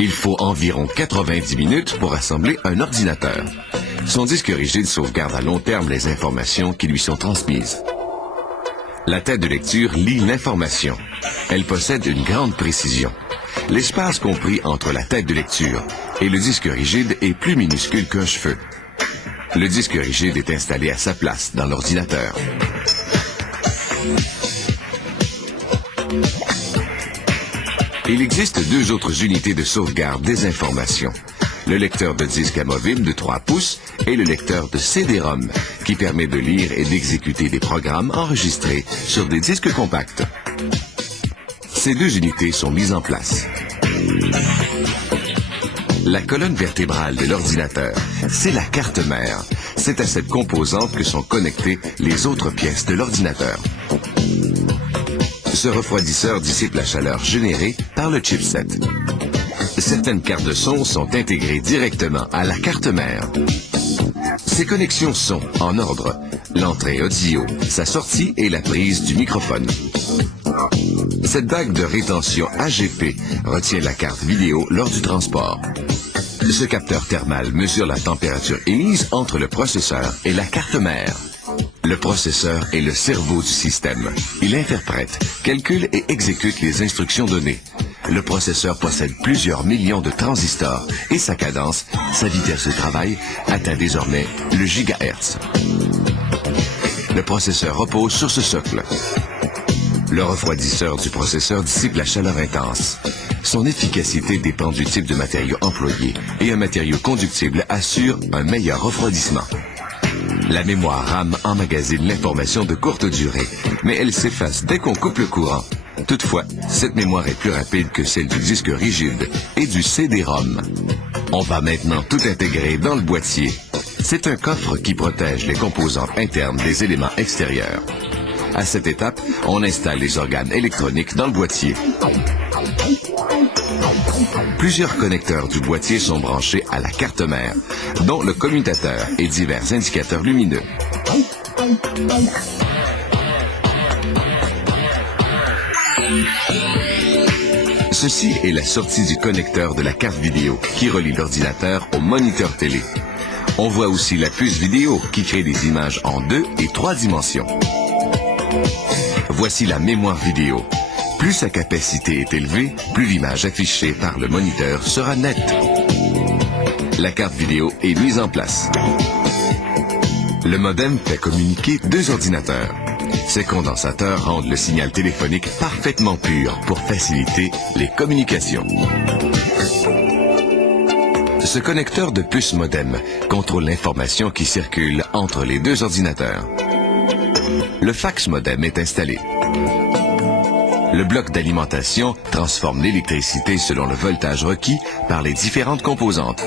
Il faut environ 90 minutes pour assembler un ordinateur. Son disque rigide sauvegarde à long terme les informations qui lui sont transmises. La tête de lecture lit l'information. Elle possède une grande précision. L'espace compris entre la tête de lecture et le disque rigide est plus minuscule qu'un cheveu. Le disque rigide est installé à sa place dans l'ordinateur. Il existe deux autres unités de sauvegarde des informations. Le lecteur de disque amovible de 3 pouces et le lecteur de CD-ROM, qui permet de lire et d'exécuter des programmes enregistrés sur des disques compacts. Ces deux unités sont mises en place. La colonne vertébrale de l'ordinateur, c'est la carte mère. C'est à cette composante que sont connectées les autres pièces de l'ordinateur. Ce refroidisseur dissipe la chaleur générée par le chipset. Certaines cartes de son sont intégrées directement à la carte mère. Ces connexions sont en ordre: l'entrée audio, sa sortie et la prise du microphone. Cette bague de rétention AGP retient la carte vidéo lors du transport. Ce capteur thermal mesure la température émise entre le processeur et la carte mère. Le processeur est le cerveau du système. Il interprète, calcule et exécute les instructions données. Le processeur possède plusieurs millions de transistors et sa cadence, sa vitesse de travail, atteint désormais le gigahertz. Le processeur repose sur ce socle. Le refroidisseur du processeur dissipe la chaleur intense. Son efficacité dépend du type de matériau employé et un matériau conductible assure un meilleur refroidissement. La mémoire RAM emmagasine l'information de courte durée, mais elle s'efface dès qu'on coupe le courant. Toutefois, cette mémoire est plus rapide que celle du disque rigide et du CD-ROM. On va maintenant tout intégrer dans le boîtier. C'est un coffre qui protège les composantes internes des éléments extérieurs. À cette étape, on installe les organes électroniques dans le boîtier. Plusieurs connecteurs du boîtier sont branchés à la carte mère, dont le commutateur et divers indicateurs lumineux. Ceci est la sortie du connecteur de la carte vidéo qui relie l'ordinateur au moniteur télé. On voit aussi la puce vidéo qui crée des images en 2 et 3 dimensions. Voici la mémoire vidéo. Plus sa capacité est élevée, plus l'image affichée par le moniteur sera nette. La carte vidéo est mise en place. Le modem fait communiquer deux ordinateurs. Ces condensateurs rendent le signal téléphonique parfaitement pur pour faciliter les communications. Ce connecteur de puce modem contrôle l'information qui circule entre les deux ordinateurs. Le fax modem est installé. Le bloc d'alimentation transforme l'électricité selon le voltage requis par les différentes composantes.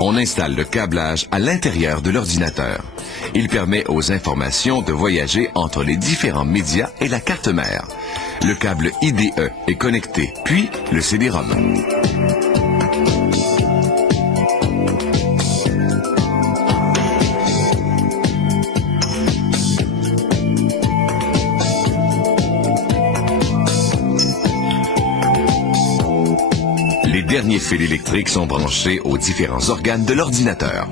On installe le câblage à l'intérieur de l'ordinateur. Il permet aux informations de voyager entre les différents médias et la carte mère. Le câble IDE est connecté, puis le CD-ROM. Les derniers fils électriques sont branchés aux différents organes de l'ordinateur.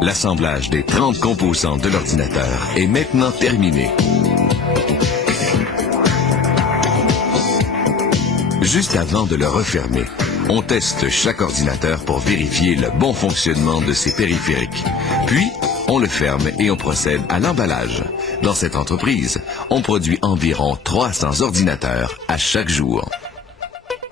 L'assemblage des 30 composantes de l'ordinateur est maintenant terminé. Juste avant de le refermer, on teste chaque ordinateur pour vérifier le bon fonctionnement de ses périphériques. Puis, on le ferme et on procède à l'emballage. Dans cette entreprise, on produit environ 300 ordinateurs à chaque jour.